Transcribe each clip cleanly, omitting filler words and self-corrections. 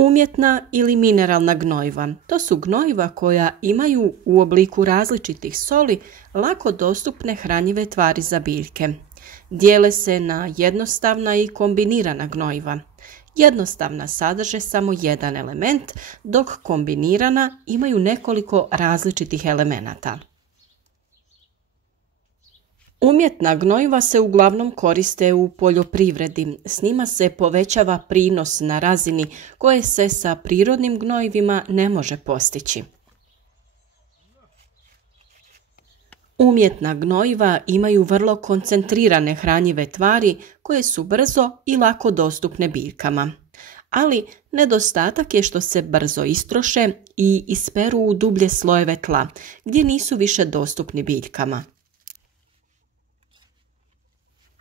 Umjetna ili mineralna gnojiva. To su gnojiva koja imaju u obliku različitih soli lako dostupne hranjive tvari za biljke. Dijele se na jednostavna i kombinirana gnojiva. Jednostavna sadrže samo jedan element, dok kombinirana imaju nekoliko različitih elemenata. Umjetna gnojiva se uglavnom koriste u poljoprivredi. S njima se povećava prinos na razini koje se sa prirodnim gnojivima ne može postići. Umjetna gnojiva imaju vrlo koncentrirane hranjive tvari koje su brzo i lako dostupne biljkama. Ali nedostatak je što se brzo istroše i isperu u dublje slojeve tla, gdje nisu više dostupni biljkama.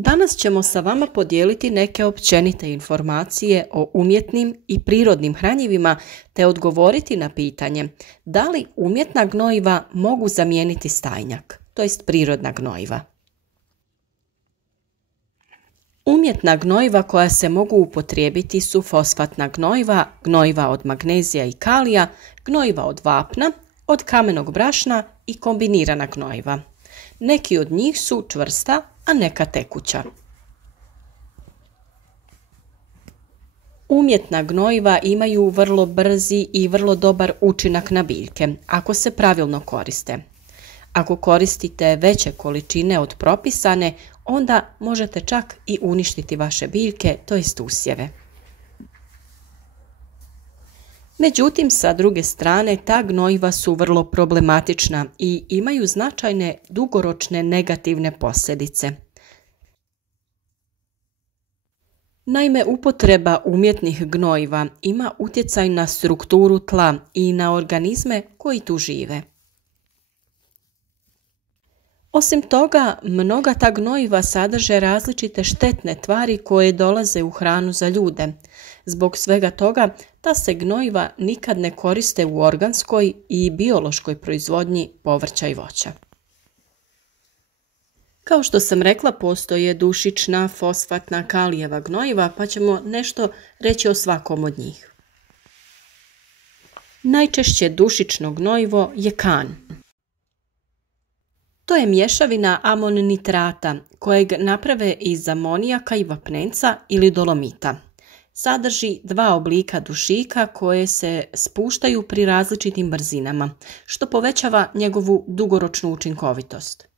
Danas ćemo sa vama podijeliti neke općenite informacije o umjetnim i prirodnim hranjivima te odgovoriti na pitanje da li umjetna gnojiva mogu zamijeniti stajnjak, to jest prirodna gnojiva. Umjetna gnojiva koja se mogu upotrijebiti su fosfatna gnojiva, gnojiva od magnezija i kalija, gnojiva od vapna, od kamenog brašna i kombinirana gnojiva. Neki od njih su čvrsta, a neka tekuća. Umjetna gnojiva imaju vrlo brzi i vrlo dobar učinak na biljke, ako se pravilno koriste. Ako koristite veće količine od propisane, onda možete čak i uništiti vaše biljke, to jest usjeve. Međutim, sa druge strane, ta gnojiva su vrlo problematična i imaju značajne dugoročne negativne posljedice. Naime, upotreba umjetnih gnojiva ima utjecaj na strukturu tla i na organizme koji tu žive. Osim toga, mnoga ta gnojiva sadrže različite štetne tvari koje dolaze u hranu za ljude. Zbog svega toga, ta se gnojiva nikad ne koriste u organskoj i biološkoj proizvodnji povrća i voća. Kao što sam rekla, postoje dušična, fosfatna, kalijeva gnojiva, pa ćemo nešto reći o svakom od njih. Najčešće dušično gnojivo je kan. To je mješavina amon-nitrata kojeg naprave iz amonijaka i vapnenca ili dolomita. Sadrži dva oblika dušika koje se spuštaju pri različitim brzinama, što povećava njegovu dugoročnu učinkovitost.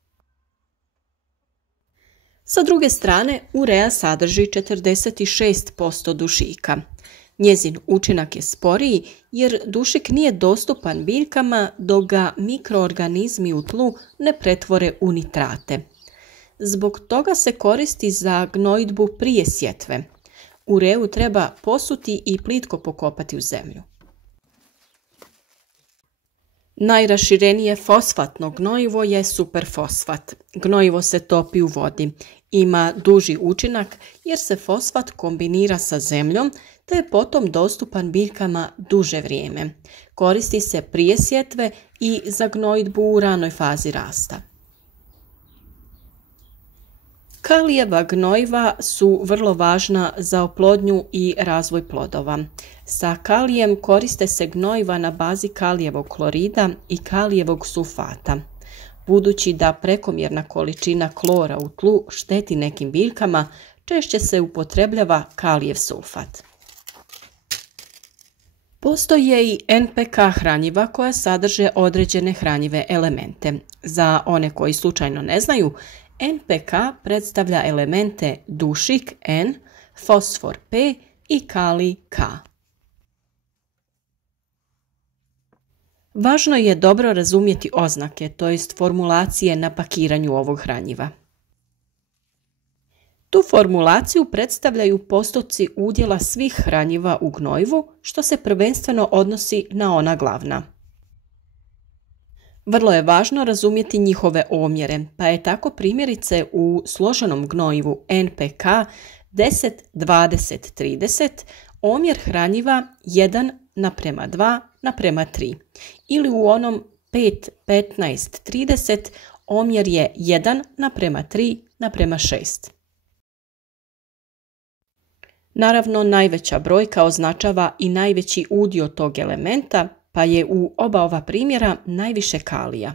Sa druge strane, urea sadrži 46% dušika. Njezin učinak je sporiji jer dušik nije dostupan biljkama dok ga mikroorganizmi u tlu ne pretvore u nitrate. Zbog toga se koristi za gnojidbu prije sjetve. Ureu treba posuti i plitko pokopati u zemlju. Najraširenije fosfatno gnojivo je superfosfat. Gnojivo se topi u vodi. Ima duži učinak jer se fosfat kombinira sa zemljom te je potom dostupan biljkama duže vrijeme. Koristi se prije sjetve i za gnojidbu u ranoj fazi rasta. Kalijeva gnojiva su vrlo važna za oplodnju i razvoj plodova. Sa kalijem koriste se gnojiva na bazi kalijevog klorida i kalijevog sulfata. Budući da prekomjerna količina klora u tlu šteti nekim biljkama, češće se upotrebljava kalijev sulfat. Postoje i NPK hranjiva koja sadrže određene hranjive elemente. Za one koji slučajno ne znaju, NPK predstavlja elemente dušik N, fosfor P i kalij K. Važno je dobro razumjeti oznake, to jest formulacije na pakiranju ovog hranjiva. Tu formulaciju predstavljaju postoci udjela svih hranjiva u gnojivu, što se prvenstveno odnosi na ona glavna. Vrlo je važno razumjeti njihove omjere, pa je tako primjerice u složenom gnojivu NPK 10-20-30 omjer hranjiva 1:2:3 ili u onom 5-15-30 omjer je 1:3:6. Naravno, najveća brojka označava i najveći udio tog elementa, pa je u oba ova primjera najviše kalija.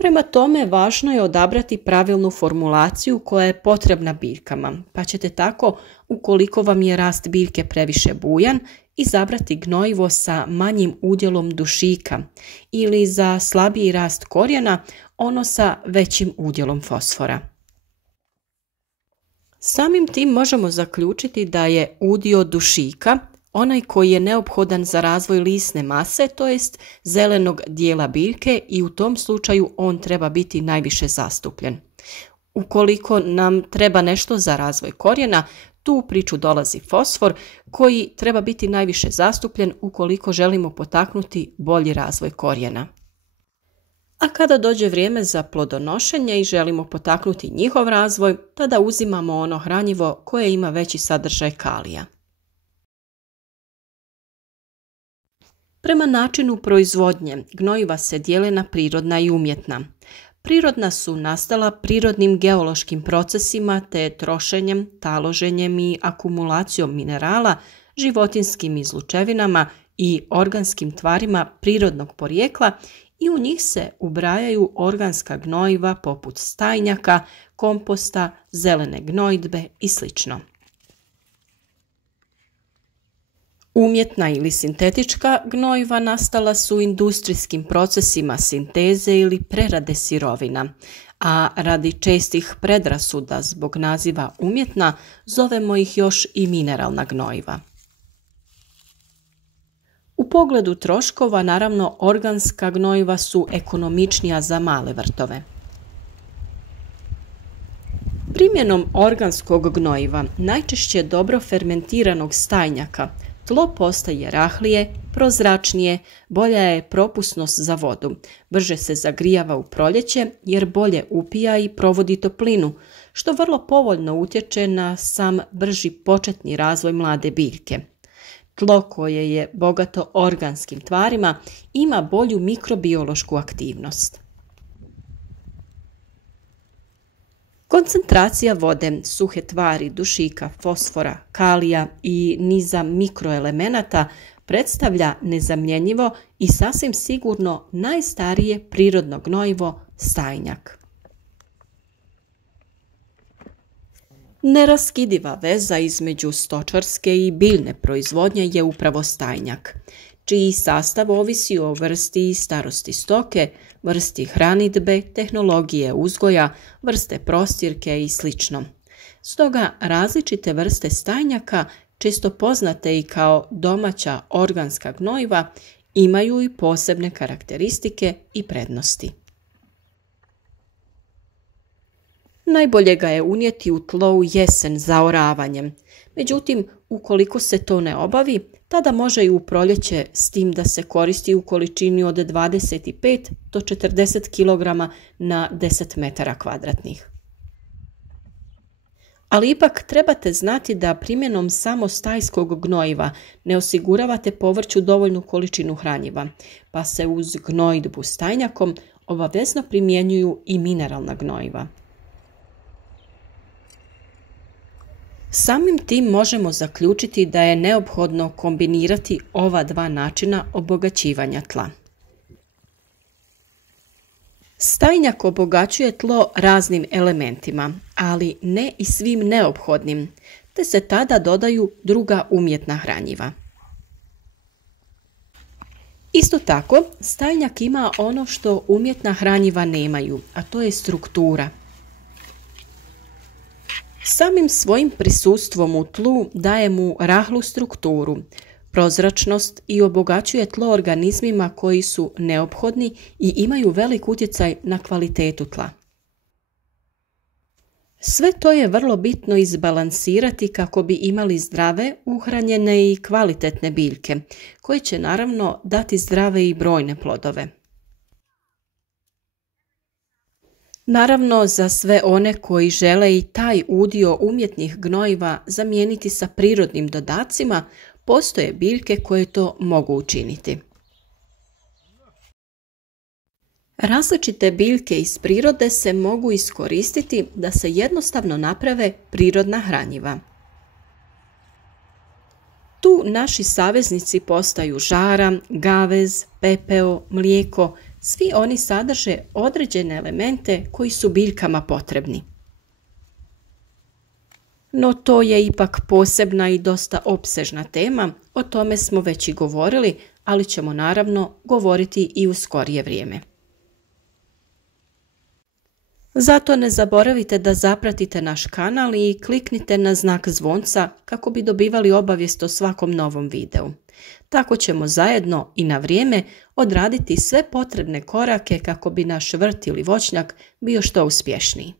Prema tome, važno je odabrati pravilnu formulaciju koja je potrebna biljkama, pa ćete tako, ukoliko vam je rast biljke previše bujan, izabrati gnojivo sa manjim udjelom dušika ili za slabiji rast korijena ono sa većim udjelom fosfora. Samim tim možemo zaključiti da je udio dušika onaj koji je neophodan za razvoj lisne mase, to jest zelenog dijela biljke, i u tom slučaju on treba biti najviše zastupljen. Ukoliko nam treba nešto za razvoj korijena, tu u priču dolazi fosfor koji treba biti najviše zastupljen ukoliko želimo potaknuti bolji razvoj korijena. A kada dođe vrijeme za plodonošenje i želimo potaknuti njihov razvoj, tada uzimamo ono hranjivo koje ima veći sadržaj kalija. Prema načinu proizvodnje, gnojiva se dijele na prirodna i umjetna. Prirodna su nastala prirodnim geološkim procesima te trošenjem, taloženjem i akumulacijom minerala, životinjskim izlučevinama i organskim tvarima prirodnog porijekla i u njih se ubrajaju organska gnojiva poput stajnjaka, komposta, zelene gnojidbe i sl. Umjetna ili sintetička gnojiva nastala su industrijskim procesima sinteze ili prerade sirovina, a radi čestih predrasuda zbog naziva umjetna zovemo ih još i mineralna gnojiva. U pogledu troškova, naravno, organska gnojiva su ekonomičnija za male vrtove. Primjenom organskog gnojiva, najčešće dobro fermentiranog stajnjaka, tlo postaje rahlije, prozračnije, bolja je propusnost za vodu, brže se zagrijava u proljeće jer bolje upija i provodi toplinu, što vrlo povoljno utječe na sam brži početni razvoj mlade biljke. Tlo koje je bogato organskim tvarima ima bolju mikrobiološku aktivnost. Koncentracija vode, suhe tvari, dušika, fosfora, kalija i niza mikroelemenata predstavlja nezamjenjivo i sasvim sigurno najstarije prirodno gnojivo stajnjak. Neraskidiva veza između stočarske i biljne proizvodnje je upravo stajnjak, čiji sastav ovisi o vrsti i starosti stoke, vrsti hranidbe, tehnologije uzgoja, vrste prostirke i sl. Stoga različite vrste stajnjaka, često poznate i kao domaća organska gnojiva, imaju i posebne karakteristike i prednosti. Najbolje ga je unijeti u tlo u jesen zaoravanjem. Međutim, ukoliko se to ne obavi, tada može i u proljeće, s tim da se koristi u količini od 25 do 40 kg na 10 metara kvadratnih. Ali ipak trebate znati da primjenom samo stajskog gnojiva ne osiguravate povrću dovoljnu količinu hranjiva, pa se uz gnojidbu stajnjakom obavezno primjenjuju i mineralna gnojiva. Samim tim možemo zaključiti da je neophodno kombinirati ova dva načina obogaćivanja tla. Stajnjak obogaćuje tlo raznim elementima, ali ne i svim neophodnim, te se tada dodaju druga umjetna hranjiva. Isto tako, stajnjak ima ono što umjetna hranjiva nemaju, a to je struktura. Samim svojim prisustvom u tlu daje mu rahlu strukturu, prozračnost i obogaćuje tlo organizmima koji su neophodni i imaju velik utjecaj na kvalitetu tla. Sve to je vrlo bitno izbalansirati kako bi imali zdrave, uhranjene i kvalitetne biljke, koje će naravno dati zdrave i brojne plodove. Naravno, za sve one koji žele i taj udio umjetnih gnojiva zamijeniti sa prirodnim dodacima, postoje biljke koje to mogu učiniti. Različite biljke iz prirode se mogu iskoristiti da se jednostavno naprave prirodna hranjiva. Tu naši saveznici postaju žara, gavez, pepeo, mlijeko, svi oni sadrže određene elemente koji su biljkama potrebni. No to je ipak posebna i dosta opsežna tema, o tome smo već i govorili, ali ćemo naravno govoriti i u skorije vrijeme. Zato ne zaboravite da zapratite naš kanal i kliknite na znak zvonca kako bi dobivali obavijest o svakom novom videu. Tako ćemo zajedno i na vrijeme odraditi sve potrebne korake kako bi naš vrt ili voćnjak bio što uspješniji.